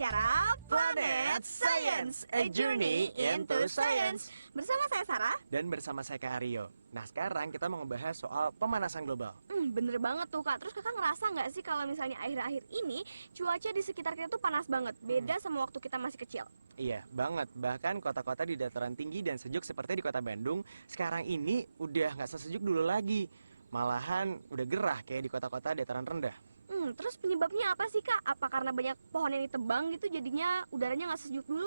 acara Planet Science, a journey into science. Bersama saya Sarah. Dan bersama saya Kak Aryo. Nah sekarang kita mau ngebahas soal pemanasan global. Bener banget tuh Kak. Terus kakak ngerasa nggak sih kalau misalnya akhir-akhir ini cuaca di sekitar kita tuh panas banget. Beda sama waktu kita masih kecil. Iya banget, bahkan kota-kota di dataran tinggi dan sejuk seperti di kota Bandung sekarang ini udah nggak sesejuk dulu lagi. Malahan udah gerah kayak di kota-kota dataran rendah. Terus penyebabnya apa sih Kak? Apa karena banyak pohon yang ditebang gitu jadinya udaranya nggak sejuk dulu?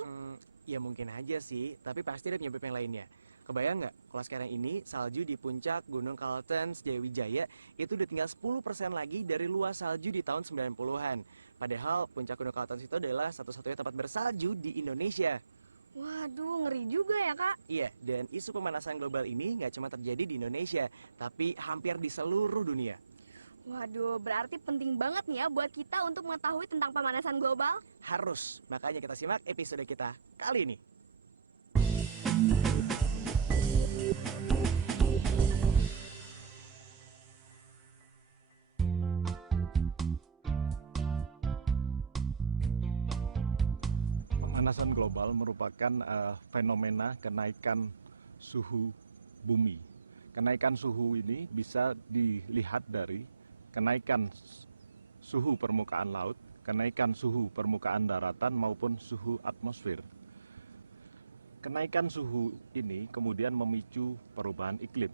Ya mungkin aja sih, tapi pasti ada penyebab yang lainnya. Kebayang nggak kalau sekarang ini salju di puncak Gunung Kaltens, Jayawijaya itu udah tinggal 10% lagi dari luas salju di tahun 90-an. Padahal puncak Gunung Kaltens itu adalah satu-satunya tempat bersalju di Indonesia. Waduh, ngeri juga ya Kak. Iya, dan isu pemanasan global ini nggak cuma terjadi di Indonesia, tapi hampir di seluruh dunia. Waduh, berarti penting banget nih ya buat kita untuk mengetahui tentang pemanasan global. Harus, makanya kita simak episode kita kali ini. Pemanasan global merupakan fenomena kenaikan suhu bumi. Kenaikan suhu ini bisa dilihat dari kenaikan suhu permukaan laut, kenaikan suhu permukaan daratan maupun suhu atmosfer. Kenaikan suhu ini kemudian memicu perubahan iklim.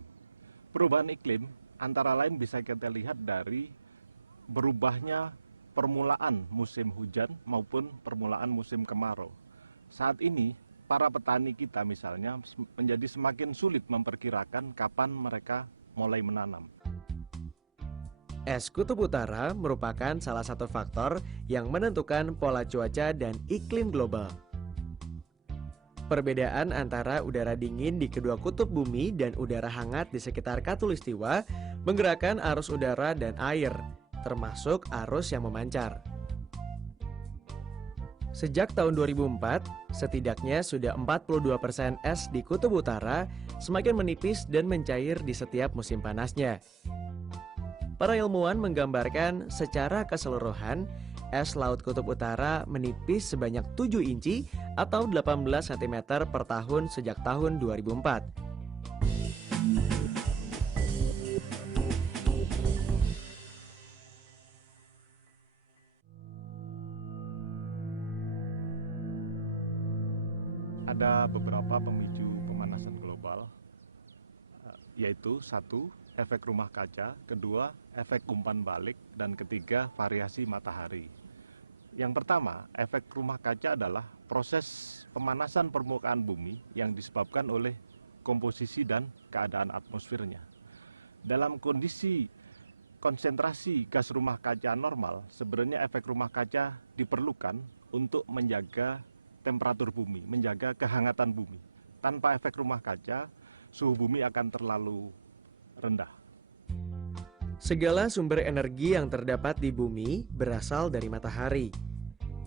Perubahan iklim antara lain bisa kita lihat dari berubahnya permulaan musim hujan maupun permulaan musim kemarau. Saat ini, para petani kita misalnya menjadi semakin sulit memperkirakan kapan mereka mulai menanam. Es Kutub Utara merupakan salah satu faktor yang menentukan pola cuaca dan iklim global. Perbedaan antara udara dingin di kedua kutub bumi dan udara hangat di sekitar khatulistiwa menggerakkan arus udara dan air, termasuk arus yang memancar. Sejak tahun 2004, setidaknya sudah 42% es di Kutub Utara semakin menipis dan mencair di setiap musim panasnya. Para ilmuwan menggambarkan secara keseluruhan, es Laut Kutub Utara menipis sebanyak 7 inci atau 18 cm per tahun sejak tahun 2004. Ada beberapa pemicu pemanasan global, yaitu satu, efek rumah kaca, kedua, efek umpan balik, dan ketiga, variasi matahari. Yang pertama, efek rumah kaca adalah proses pemanasan permukaan bumi yang disebabkan oleh komposisi dan keadaan atmosfernya. Dalam kondisi konsentrasi gas rumah kaca normal, sebenarnya efek rumah kaca diperlukan untuk menjaga temperatur bumi, menjaga kehangatan bumi. Tanpa efek rumah kaca, suhu bumi akan terlalu rendah. Segala sumber energi yang terdapat di bumi berasal dari matahari.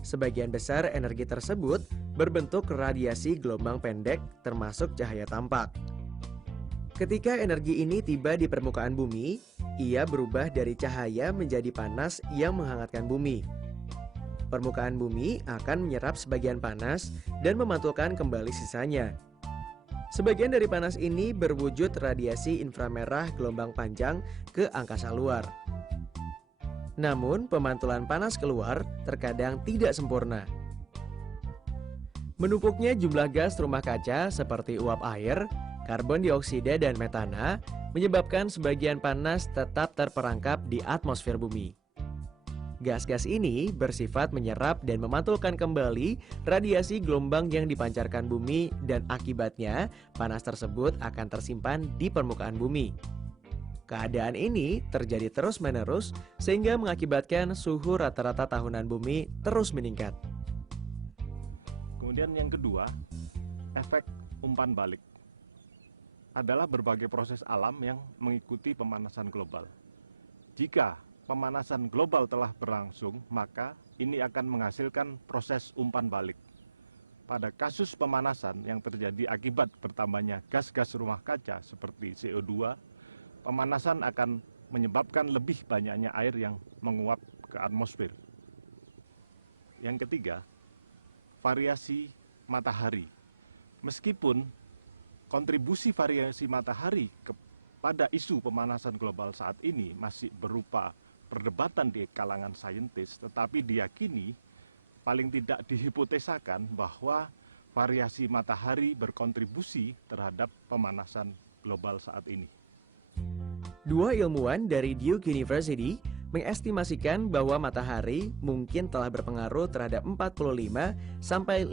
Sebagian besar energi tersebut berbentuk radiasi gelombang pendek termasuk cahaya tampak. Ketika energi ini tiba di permukaan bumi, ia berubah dari cahaya menjadi panas yang menghangatkan bumi. Permukaan bumi akan menyerap sebagian panas dan memantulkan kembali sisanya. Sebagian dari panas ini berwujud radiasi inframerah gelombang panjang ke angkasa luar. Namun, pemantulan panas keluar terkadang tidak sempurna. Menumpuknya jumlah gas rumah kaca seperti uap air, karbon dioksida, dan metana menyebabkan sebagian panas tetap terperangkap di atmosfer bumi. Gas-gas ini bersifat menyerap dan memantulkan kembali radiasi gelombang yang dipancarkan bumi dan akibatnya panas tersebut akan tersimpan di permukaan bumi. Keadaan ini terjadi terus-menerus sehingga mengakibatkan suhu rata-rata tahunan bumi terus meningkat. Kemudian yang kedua, efek umpan balik adalah berbagai proses alam yang mengikuti pemanasan global. Jika pemanasan global telah berlangsung, maka ini akan menghasilkan proses umpan balik. Pada kasus pemanasan yang terjadi akibat bertambahnya gas-gas rumah kaca seperti CO2, pemanasan akan menyebabkan lebih banyaknya air yang menguap ke atmosfer. Yang ketiga, variasi matahari. Meskipun kontribusi variasi matahari kepada isu pemanasan global saat ini masih berupa perdebatan di kalangan saintis, tetapi diyakini paling tidak dihipotesakan bahwa variasi matahari berkontribusi terhadap pemanasan global saat ini. Dua ilmuwan dari Duke University mengestimasikan bahwa matahari mungkin telah berpengaruh terhadap 45-50%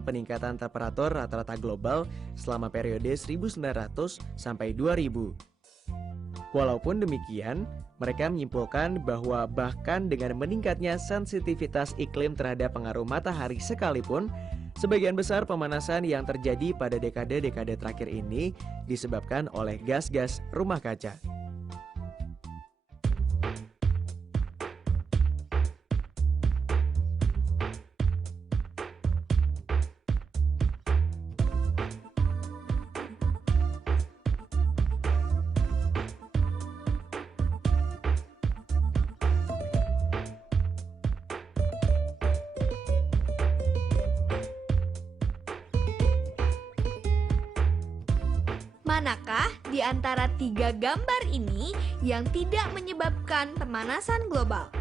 peningkatan temperatur rata-rata global selama periode 1900 sampai 2000. Walaupun demikian, mereka menyimpulkan bahwa bahkan dengan meningkatnya sensitivitas iklim terhadap pengaruh matahari sekalipun, sebagian besar pemanasan yang terjadi pada dekade-dekade terakhir ini disebabkan oleh gas-gas rumah kaca. Manakah di antara tiga gambar ini yang tidak menyebabkan pemanasan global?